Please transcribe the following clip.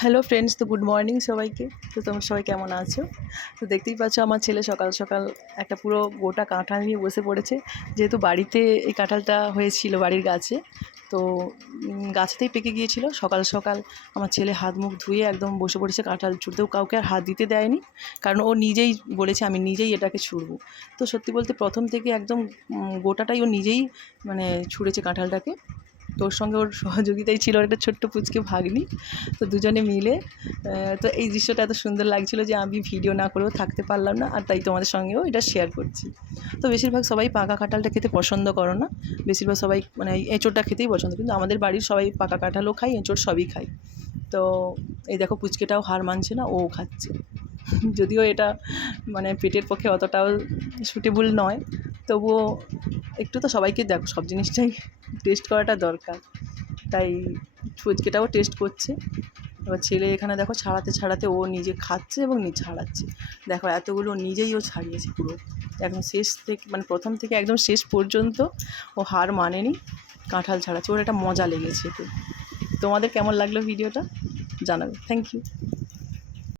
Hello friends, তো good morning সবাইকে। তো তোমরা সবাই কেমন আছো? তো দেখতেই পাচ্ছ আমার ছেলে সকাল সকাল একটা পুরো গোটা কাঁঠাল নিয়ে বসে পড়েছে। যেহেতু বাড়িতে এই কাঁঠালটা হয়েছিল বাড়ির গাছে, তো গাছেতেই পেকে গিয়েছিল। সকাল সকাল আমার ছেলে হাত মুখ ধুয়ে একদম বসে পড়েছে কাঁঠাল ছুঁড়তেও কাউকে আর হাত দিতে দেয়নি, কারণ ও নিজেই বলেছে আমি নিজেই এটাকে ছুঁড়বো। তো সত্যি বলতে প্রথম থেকে একদম গোটাটাই ও নিজেই ছুঁড়েছে কাঁঠালটাকে। তো ওর সঙ্গে ওর সহযোগিতায় ছিল একটা ছোট্ট পুচকে ভাগ্নি। তো দুজনে মিলে তো এই দৃশ্যটা এত সুন্দর লাগছিল যে আমি ভিডিও না করেও থাকতে পারলাম না, আর তাই তোমাদের সঙ্গেও এটা শেয়ার করছি। তো বেশিরভাগ সবাই পাকা কাঁঠালটা খেতে পছন্দ করো না, বেশিরভাগ সবাই এই এঁচোড়টা খেতেই পছন্দ, কিন্তু আমাদের বাড়ির সবাই পাকা কাঁঠালও খায়, এঁচোড় সবই খায়। তো এই দেখো পুচকেটাও হার মানছে না, ও খাচ্ছে। যদিও এটা পেটের পক্ষে অতটাও সুটেবল নয়, তবুও একটু তো সবাইকে দেখো সব জিনিসটাই টেস্ট করাটা দরকার, তাই ফুচকেটাও টেস্ট করছে। এবার ছেলে এখানে দেখো ছাড়াতে ছাড়াতে ও নিজে খাচ্ছে এবং ছাড়াচ্ছে। দেখো এতগুলো নিজেই ও ছাড়িয়েছে পুরো একদম শেষ থেকে, প্রথম থেকে একদম শেষ পর্যন্ত ও হার মানেনি, কাঁঠাল ছাড়াচ্ছে। ওর একটা মজা লেগেছে। তো তোমাদের কেমন লাগলো ভিডিওটা জানাবে। Thank you.